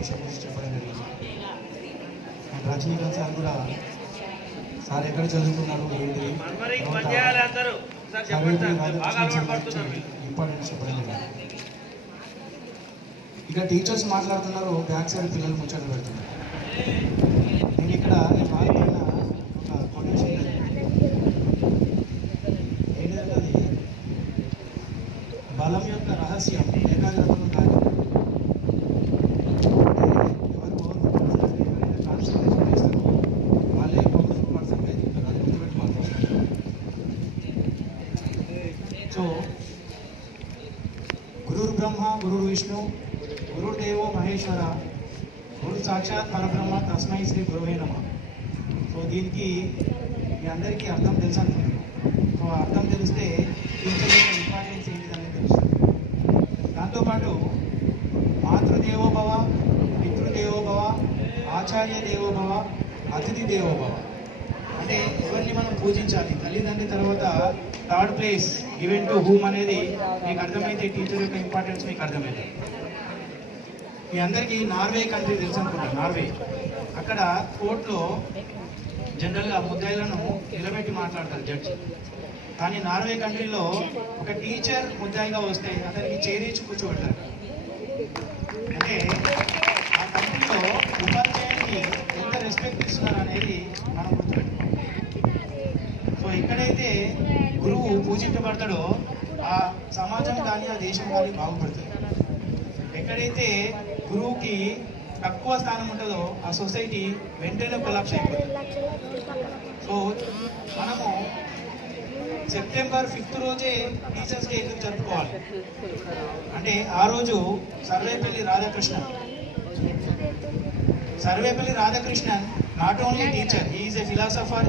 విషయం గురించి చెప్పడం జరిగింది. రజనీకాంత్ సార్ కూడా సార్ ఎక్కడ చదువుకున్నారు ఏంటి ఇంపార్టెన్స్ చెప్పడం జరిగింది. ఇక టీచర్స్ మాట్లాడుతున్నారు, బ్యాక్ సైడ్ పిల్లలు ముచ్చట పెడుతున్నారు. నేను ఇక్కడ వారిపైన ఒక కొటేషన్ ఏంటంటే బలం యొక్క రహస్యం ఏకాగ్రతను కాదు. ఎవరు ఎవరైనా కాన్సన్ట్రేషన్ చేస్తారో వాళ్ళే పవర్ఫుల్ పర్సెంటేజ్ ఉంటారు. అది గుర్తుపెట్టుకోవాలి. సో గురుర్ బ్రహ్మ గురుర్ విష్ణు గురుదేవో మహేశ్వర గురు సాక్షాత్ పరబ్రహ్మ తస్మై శ్రీ గురువే నమః. సో దీనికి మీ అందరికీ అర్థం తెలుసు అనుకుంటున్నాను. సో అర్థం తెలిస్తే టీచర్ యొక్క ఇంపార్టెన్స్ ఏంటిదని తెలుస్తుంది. దాంతోపాటు మాతృదేవోభవ, పితృదేవోభవ, ఆచార్య దేవోభవ, అతిథి దేవోభవ. అంటే ఎవరిని మనం పూజించాలి, తల్లిదండ్రుల తర్వాత third place given to whom అనేది మీకు అర్థమైతే టీచర్ యొక్క ఇంపార్టెన్స్ మీకు అర్థమైంది. మీ అందరికీ నార్వే కంట్రీ తెలుసు అనుకుంటారు. నార్వే అక్కడ కోర్టులో జనరల్గా ముద్దాయిలను నిలబెట్టి మాట్లాడతారు జడ్జి. కానీ నార్వే కంట్రీలో ఒక టీచర్ ముద్దాయిగా వస్తే అతనికి చేరించి కూర్చోబెడతారు. అంటే ఆ కంట్రీలో ఉపాధ్యాయునికి ఎంత రెస్పెక్ట్ ఇస్తున్నారు అనేది మనం గుర్తుపెట్టుకోవాలి. సో ఎక్కడైతే గురువు పూజించబడతాడో ఆ సమాజం కానీ ఆ దేశం కానీ బాగుపడుతుంది. ఎక్కడైతే గురువుకి తక్కువ స్థానం ఉంటుందో ఆ సొసైటీ వెంటనే కొలాప్స్ అయిపోతుంది. సో మనము సెప్టెంబర్ 5th రోజే టీచర్స్ డే ఎందుకు జరుపుకోవాలి అంటే ఆ రోజు Sarvepalli Radhakrishnan not only teacher, he is a philosopher,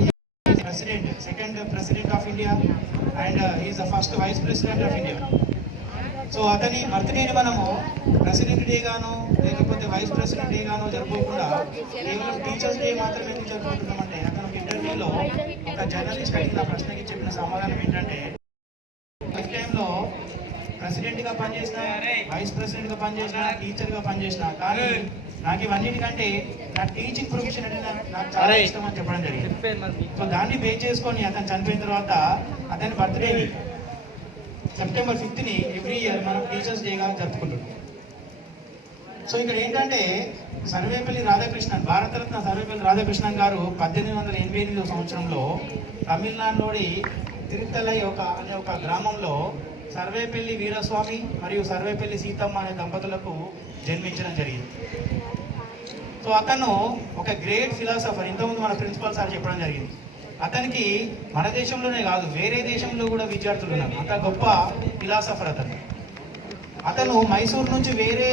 president, second president of India and he is the first vice president of India. So అతని బర్త్డేని మనము ప్రెసిడెంట్ డే గాను లేకపోతే వైస్ ప్రెసిడెంట్ డే గాను జరుపుకోకుండా కేవలం టీచర్స్ డే మాత్రమే ఎందుకు జరుపుకుంటున్నామంటే అతను ఒక ఇంటర్వ్యూలో ఒక జర్నలిస్ట్ అడిగిన ప్రశ్నకి చెప్పిన సమాధానం ఏంటంటే లైఫ్ టైంలో ప్రెసిడెంట్గా పనిచేసిన, వైస్ ప్రెసిడెంట్గా పనిచేసిన, టీచర్గా పనిచేసిన, కానీ నాకు ఇవన్నిటికంటే నా టీచింగ్ ప్రొఫెషన్ అంటే నాకు చాలా ఇష్టం అని చెప్పడం జరిగింది. సో దాన్ని బేస్ చేసుకొని అతను చనిపోయిన తర్వాత అతని బర్త్డేని సెప్టెంబర్ 5th ఎవ్రీ ఇయర్ మనం టీచర్స్ డేగా జరుపుకుంటున్నాం. సో ఇక్కడ ఏంటంటే సర్వేపల్లి రాధాకృష్ణన్, భారతరత్న సర్వేపల్లి రాధాకృష్ణన్ గారు 1888 సంవత్సరంలో తమిళనాడులోని తిరుత్తలై అనే ఒక గ్రామంలో సర్వేపల్లి వీరస్వామి మరియు సర్వేపల్లి సీతమ్మ అనే దంపతులకు జన్మించడం జరిగింది. సో అతను ఒక గ్రేట్ ఫిలాసఫర్. ఇంతకుముందు మన ప్రిన్సిపల్ సార్ చెప్పడం జరిగింది. అతనికి మన దేశంలోనే కాదు వేరే దేశంలో కూడా విద్యార్థులు ఉన్నారు. అంత గొప్ప ఫిలాసఫర్ అతను మైసూర్ నుంచి వేరే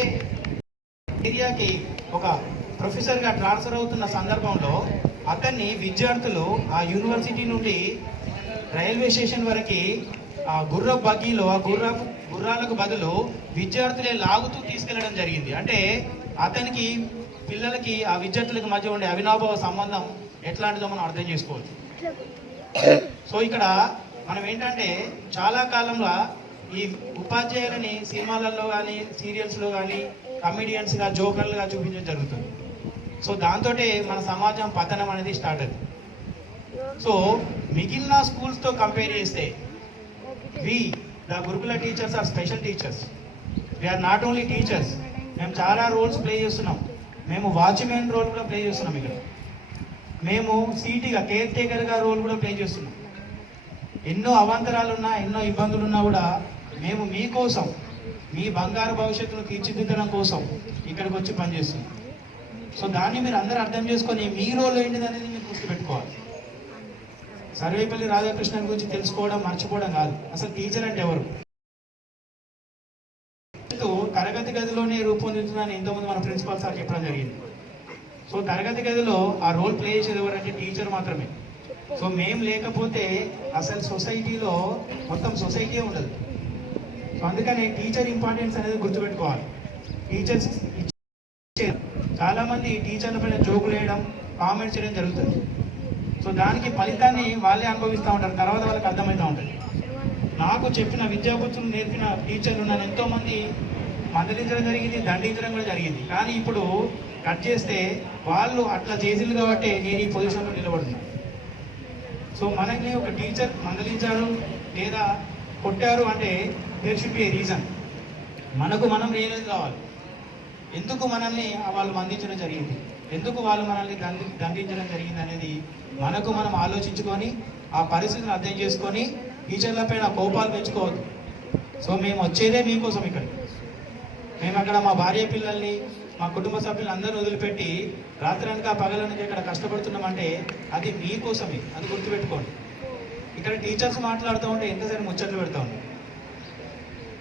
ఏరియాకి ఒక ప్రొఫెసర్గా ట్రాన్స్ఫర్ అవుతున్న సందర్భంలో అతన్ని విద్యార్థులు ఆ యూనివర్సిటీ నుండి రైల్వే స్టేషన్ వరకు ఆ గుర్ర బగ్గీలో ఆ గుర్రాలకు బదులు విద్యార్థులే లాగుతూ తీసుకెళ్లడం జరిగింది. అంటే అతనికి పిల్లలకి ఆ విద్యార్థులకు మధ్య ఉండే అవినాభావ సంబంధం ఎట్లాంటిదో మనం అర్థం చేసుకోవచ్చు. సో ఇక్కడ మనం ఏంటంటే చాలా కాలంలో ఈ ఉపాధ్యాయులని సినిమాలలో కానీ సీరియల్స్లో కానీ కమెడియన్స్గా జోకర్లుగా చూపించడం జరుగుతుంది. సో దాంతో మన సమాజం పతనం అనేది స్టార్ట్ అవుతుంది. సో మిగిలిన స్కూల్స్తో కంపేర్ చేస్తే the gurukul teachers are special teachers. We are not only teachers, మేము చాలా రోల్స్ ప్లే చేస్తున్నాం. మేము వాచ్మెన్ రోల్ కూడా ప్లే చేస్తున్నాం. ఇక్కడ మేము సీటీగా కేర్ టేకర్గా రోల్ కూడా ప్లే చేస్తున్నాం. ఎన్నో అవాంతరాలున్నా ఎన్నో ఇబ్బందులున్నా కూడా మేము మీకోసం మీ బంగారు భవిష్యత్తును తీర్చిదిద్దడం కోసం ఇక్కడికి వచ్చి పనిచేస్తున్నాం. సో దాన్ని మీరు అందరూ అర్థం చేసుకొని మీ రోల్ ఏంటిదనేది మీరు గుర్తుపెట్టుకోవాలి. సర్వేపల్లి రాధాకృష్ణన్ గురించి తెలుసుకోవడం మర్చిపోవడం కాదు. అసలు టీచర్ అంటే ఎవరు? తరగతి గదిలోనే రూపొందించుదని ఇంతకుముందు మన ప్రిన్సిపల్ సార్ చెప్పడం జరిగింది. సో తరగతి గదిలో ఆ రోల్ ప్లే చేసేది ఎవరంటే టీచర్ మాత్రమే. సో మేము లేకపోతే అసలు సొసైటీలో మొత్తం సొసైటీ ఉండదు. సో అందుకని టీచర్ ఇంపార్టెన్స్ అనేది గుర్తుపెట్టుకోవాలి. టీచర్స్ చాలామంది టీచర్ల పైన జోకులు వేయడం, కామెంట్స్ చేయడం జరుగుతుంది. సో దానికి ఫలితాన్ని వాళ్ళే అనుభవిస్తూ ఉంటారు, తర్వాత వాళ్ళకి అర్థమవుతూ ఉంటుంది. నాకు చెప్పిన విద్యాబుద్ధులు నేర్పిన టీచర్లు నన్ను ఎంతోమంది మందలించడం జరిగింది, దండించడం కూడా జరిగింది. కానీ ఇప్పుడు కట్ చేస్తే వాళ్ళు అట్లా చేసింది కాబట్టి నేను ఈ పొజిషన్లో నిలబడుతున్నాను. సో మనల్ని ఒక టీచర్ మందలించారు లేదా కొట్టారు అంటే there should be a reason. మనకు మనం రియలైజ్ కావాలి, ఎందుకు మనల్ని వాళ్ళు మందించడం జరిగింది, ఎందుకు వాళ్ళు మనల్ని దండించడం జరిగింది అనేది మనకు మనం ఆలోచించుకొని ఆ పరిస్థితిని అర్థం చేసుకొని టీచర్లపైన కోపాలు పెంచుకోవద్దు. సో మేము వచ్చేదే మీకోసం ఇక్కడ. మేము అక్కడ మా భార్య పిల్లల్ని, మా కుటుంబ సభ్యులు అందరూ వదిలిపెట్టి రాత్రనక పగలనక ఇక్కడ కష్టపడుతున్నామంటే అది మీకోసమే, అది గుర్తుపెట్టుకోండి. ఇక్కడ టీచర్స్ మాట్లాడుతూ ఉంటే ఎంతసేపు ముచ్చట్లు పెడతా ఉంటాం.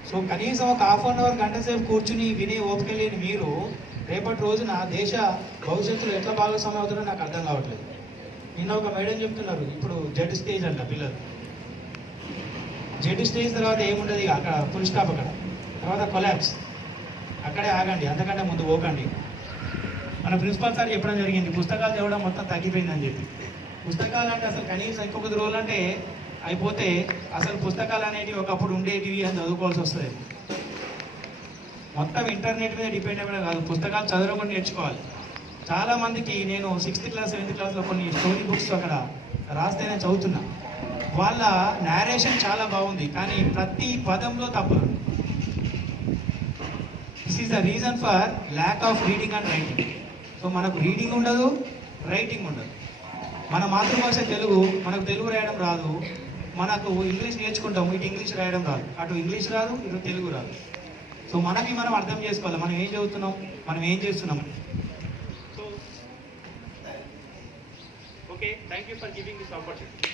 సో కనీసం ఒక హాఫ్ అన్ అవర్ గంట సేపు కూర్చుని వినే ఓపిక లేని మీరు రేపటి రోజున దేశ భవిష్యత్తులో ఎట్లా భాగస్వామ్యం అవుతుందో నాకు అర్థం కావట్లేదు. నిన్న ఒక మేడం చెప్తున్నారు, ఇప్పుడు జెడ్ స్టేజ్ అంట పిల్లలు. జెడ్ స్టేజ్ తర్వాత ఏముండదు, అక్కడ ఫుల్ స్టాప్, అక్కడ తర్వాత కొలాప్స్, అక్కడే ఆగండి, అంతకంటే ముందు పోకండి. మన ప్రిన్సిపాల్ సార్ చెప్పడం జరిగింది, పుస్తకాలు చదవడం మొత్తం తగ్గిపోయిందని చెప్పి. పుస్తకాలు అంటే అసలు కనీసం ఇంకొక రోజులు అంటే అయిపోతే అసలు పుస్తకాలు అనేటివి ఒకప్పుడు ఉండేటివి అని చదువుకోవాల్సి వస్తుంది. మొత్తం ఇంటర్నెట్ మీద డిపెండ్ అవ్వడం కాదు, పుస్తకాలు చదవడం నేర్చుకోవాలి. చాలా మందికి నేను 6th క్లాస్ 7th క్లాస్లో కొన్ని స్టోరీ బుక్స్ అక్కడ రాస్తే నేను చదువుతున్నా. వాళ్ళ నేరేషన్ చాలా బాగుంది, కానీ ప్రతి పదంలో తప్పులు. This is the reason for lack of reading and writing. So మనకు రీడింగ్ ఉండదు, రైటింగ్ ఉండదు. మన మాతృభాష తెలుగు, మనకు తెలుగు రాయడం రాదు. మనకు ఇంగ్లీష్ నేర్చుకుంటాం, ఇటు ఇంగ్లీష్ రాయడం రాదు, అటు ఇంగ్లీష్ రాదు, ఇటు తెలుగు రాదు. సో మనకి మనం అర్థం చేసుకోవాలి, మనం ఏం చదువుతున్నాం, మనం ఏం చేస్తున్నాం. So okay, thank you for giving this opportunity.